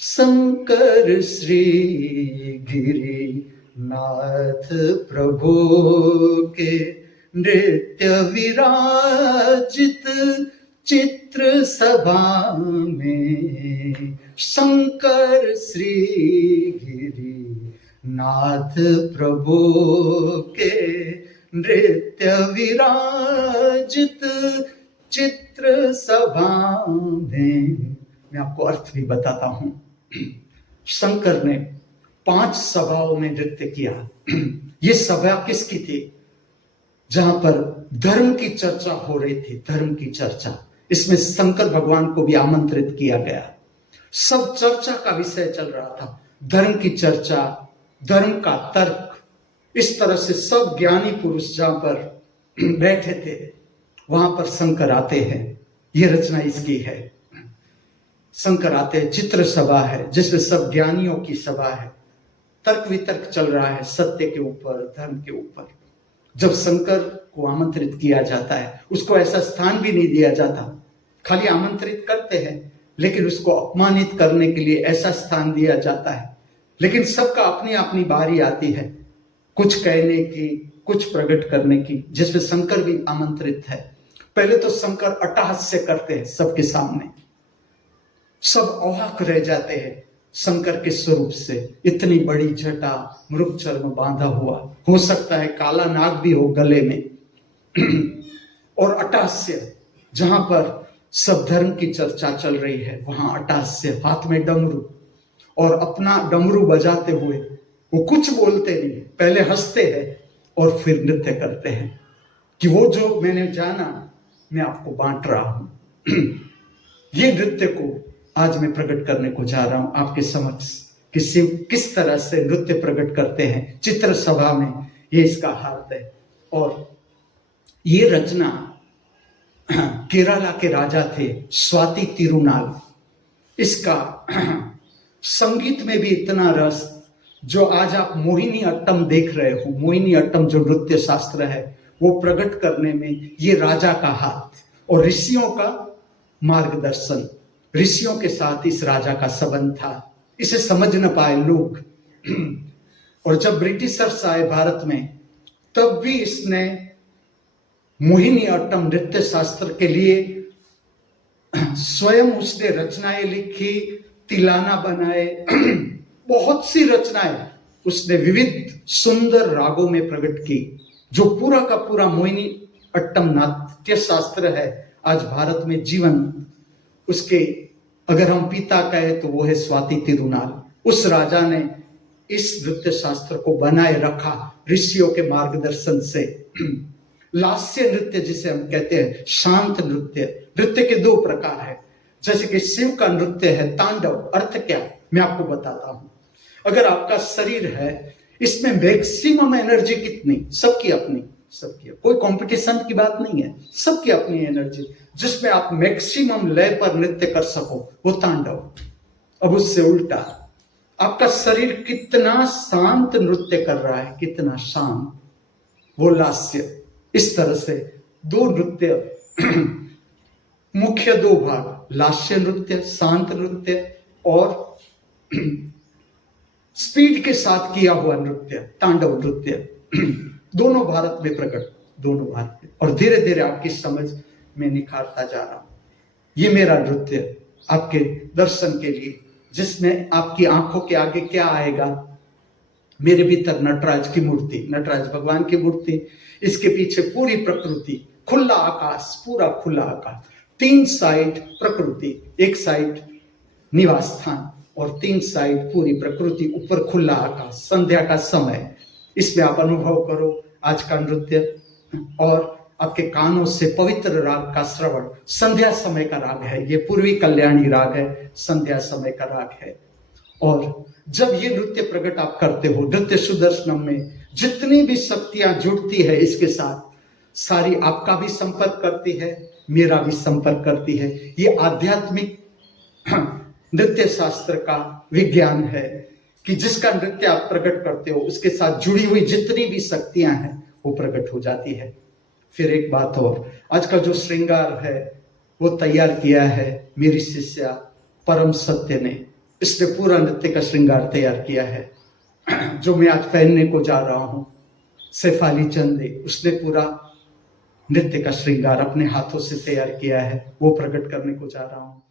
शंकर श्री गिरिनाथ प्रभु के नृत्य विराजित चित्र सभा में। शंकर श्री गिरिनाथ प्रभु के नृत्य विराजित चित्र सभा में। मैं आपको अर्थ भी बताता हूं। शंकर ने 5 सभाओं में नृत्य किया। ये सभा किसकी थी? जहां पर धर्म की चर्चा हो रही थी, धर्म की चर्चा। इसमें शंकर भगवान को भी आमंत्रित किया गया। सब चर्चा का विषय चल रहा था, धर्म की चर्चा, धर्म का तर्क। इस तरह से सब ज्ञानी पुरुष जहां पर बैठे थे वहां पर शंकर आते हैं। ये रचना इसकी है। शंकर आते हैं, चित्र सभा है जिसमें सब ज्ञानियों की सभा है। तर्क वितर्क चल रहा है सत्य के ऊपर, धर्म के ऊपर। जब शंकर को आमंत्रित किया जाता है, उसको ऐसा स्थान भी नहीं दिया जाता। खाली आमंत्रित करते हैं, लेकिन उसको अपमानित करने के लिए ऐसा स्थान दिया जाता है। लेकिन सबका अपनी अपनी बारी आती है, कुछ कहने की, कुछ प्रकट करने की, जिसमें शंकर भी आमंत्रित है। पहले तो शंकर अट्टहास्य करते हैं सबके सामने। सब अवाक रह जाते हैं शंकर के स्वरूप से। इतनी बड़ी जटा, मृग चर्म बांधा हुआ, हो सकता है काला नाग भी हो गले में। और अट्टहास्य, जहां पर सब धर्म की चर्चा चल रही है वहां अट्टहास्य, हाथ में डमरू, और अपना डमरू बजाते हुए वो कुछ बोलते नहीं, पहले हंसते हैं और फिर नृत्य करते हैं कि वो जो मैंने जाना मैं आपको बांट रहा हूं। ये नृत्य को आज मैं प्रकट करने को जा रहा हूं आपके समक्ष कि शिव किस तरह से नृत्य प्रकट करते हैं चित्र सभा में। ये इसका हाथ है। और ये रचना केरला के राजा थे स्वाति तिरुनाल। इसका संगीत में भी इतना रस, जो आज आप मोहिनी अट्टम देख रहे हो, मोहिनी अट्टम जो नृत्य शास्त्र है, वो प्रकट करने में ये राजा का हाथ और ऋषियों का मार्गदर्शन। ऋषियों के साथ इस राजा का संबंध था। इसे समझ न पाए लोग। और जब ब्रिटिशर्स आए भारत में, तब भी इसने मोहिनी अट्टम नृत्य शास्त्र के लिए स्वयं उसने रचनाएं लिखी, तिलाना बनाए, बहुत सी रचनाएं उसने विविध सुंदर रागों में प्रकट की। जो पूरा का पूरा मोहिनी अट्टम नाट्य शास्त्र है आज भारत में जीवन, उसके अगर हम पिता कहें तो वो है स्वाति तिरुनाल। उस राजा ने इस नृत्य शास्त्र को बनाए रखा ऋषियों के मार्गदर्शन से। लास्य नृत्य जिसे हम कहते हैं, शांत नृत्य। नृत्य के 2 प्रकार है। जैसे कि शिव का नृत्य है तांडव। अर्थ क्या, मैं आपको बताता हूं। अगर आपका शरीर है, इसमें मैक्सिमम एनर्जी कितनी, सबकी अपनी, सबकी, कोई कंपटीशन की बात नहीं है, सबकी अपनी एनर्जी, जिसमें आप मैक्सिमम लय पर नृत्य कर सको, वो तांडव। अब उससे उल्टा, आपका शरीर कितना शांत नृत्य कर रहा है, कितना शांत, वो लास्य। इस तरह से 2 नृत्य, मुख्य 2 भाग, लास्य नृत्य, शांत नृत्य, और स्पीड के साथ किया हुआ नृत्य, तांडव नृत्य। दोनों भारत में प्रकट, दोनों भारत में। और धीरे धीरे आपकी समझ में निखारता जा रहा हूं। ये मेरा नृत्य आपके दर्शन के लिए, जिसमें आपकी आंखों के आगे क्या आएगा, मेरे भीतर नटराज की मूर्ति, नटराज भगवान की मूर्ति, इसके पीछे पूरी प्रकृति, खुला आकाश, पूरा खुला आकाश, 3 साइड प्रकृति, 1 साइड निवास स्थान और 3 साइड पूरी प्रकृति, ऊपर खुला आकाश, संध्या का समय। इसमें आप अनुभव करो आज का नृत्य, और आपके कानों से पवित्र राग का श्रवण। संध्या समय का राग है ये, पूर्वी कल्याणी राग है, संध्या समय का राग है। और जब ये नृत्य प्रकट आप करते हो, नृत्य सुदर्शनम में जितनी भी शक्तियां जुड़ती है इसके साथ, सारी आपका भी संपर्क करती है, मेरा भी संपर्क करती है। ये आध्यात्मिक नृत्य शास्त्र का विज्ञान है कि जिसका नृत्य आप प्रकट करते हो, उसके साथ जुड़ी हुई जितनी भी शक्तियां हैं वो प्रकट हो जाती है। फिर एक बात और, आज का जो श्रृंगार है वो तैयार किया है मेरी शिष्या परम सत्य ने। इसने पूरा नृत्य का श्रृंगार तैयार किया है जो मैं आज पहनने को जा रहा हूं। शेफाली चंदे, उसने पूरा नृत्य का श्रृंगार अपने हाथों से तैयार किया है, वो प्रकट करने को जा रहा हूं।